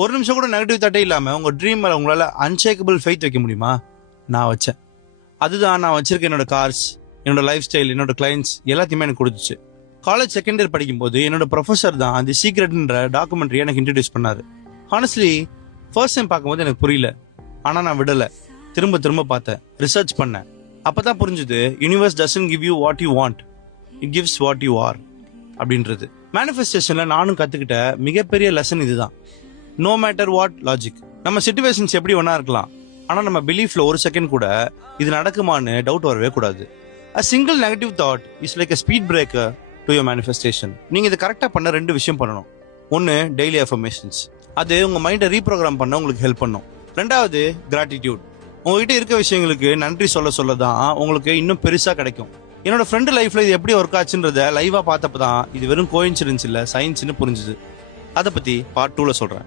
ஒரு நிமிஷம் கூட நெகட்டிவ் தாட்டே இல்லாம உங்க ட்ரீம் மேல உங்களால அன்ஷேக்கபிள் ஃபெய்த் வைக்க முடியுமா? நான் வச்சேன். அதுதான் நான் வச்சிருக்க என்னோட கார்ஸ், என்னோட லைஃப் ஸ்டைல், என்னோட கிளைண்ட்ஸ் எல்லாத்தையுமே எனக்கு கொடுத்துச்சு. காலேஜ் செகண்ட் இயர் படிக்கும்போது என்னோட ப்ரொஃபசர் தான் அந்த சீக்ரெட்ன்ற டாக்குமெண்ட்ரி எனக்கு இன்ட்ரடியூஸ் பண்ணாரு. ஹானஸ்ட்லி ஃபர்ஸ்ட் டைம் பார்க்கும்போது எனக்கு புரியல. ஆனா நான் விடல. திரும்ப திரும்ப பார்த்தேன், ரிசர்ச் பண்ணேன். அப்பதான் புரிஞ்சுது, universe doesn't give you what you want, it gives what you are அப்படின்றது. மேனிஃபெஸ்டேஷன்ல நானும் கத்துக்கிட்ட மிகப்பெரிய லெசன் இதுதான். நோ மேட்டர் வாட் லாஜிக், நம்ம சிச்சுவேஷன்ஸ் எப்படி ஒன்னா இருக்கலாம், ஆனா நம்ம பிலீஃப்ல ஒரு செகண்ட் கூட இது நடக்குமான்னு டவுட் வரவே கூடாது. A single negative thought is like a speed breaker to your manifestation. நீங்க இது கரெக்டா பண்ண ரெண்டு விஷயம் பண்ணணும். ஒன்னு டெய்லி அஃபர்மேஷன்ஸ், அது உங்க மைண்டை ரீப்ரோகிராம் பண்ண உங்களுக்கு ஹெல்ப் பண்ணும். ரெண்டாவது கிராட்டிடியூட், உங்ககிட்ட இருக்க விஷயங்களுக்கு நன்றி சொல்ல சொல்ல தான் உங்களுக்கு இன்னும் பெருசா கிடைக்கும். என்னோட ஃப்ரெண்டு லைஃப்ல இது எப்படி ஒர்க் ஆச்சுன்றத லைவா பார்த்தப்பதான் இது வெறும் கோயின்சிடன்ஸ் இல்ல, சயின்ஸ்னு புரிஞ்சுது. அதை பத்தி பார்ட் 2ல சொல்றேன்.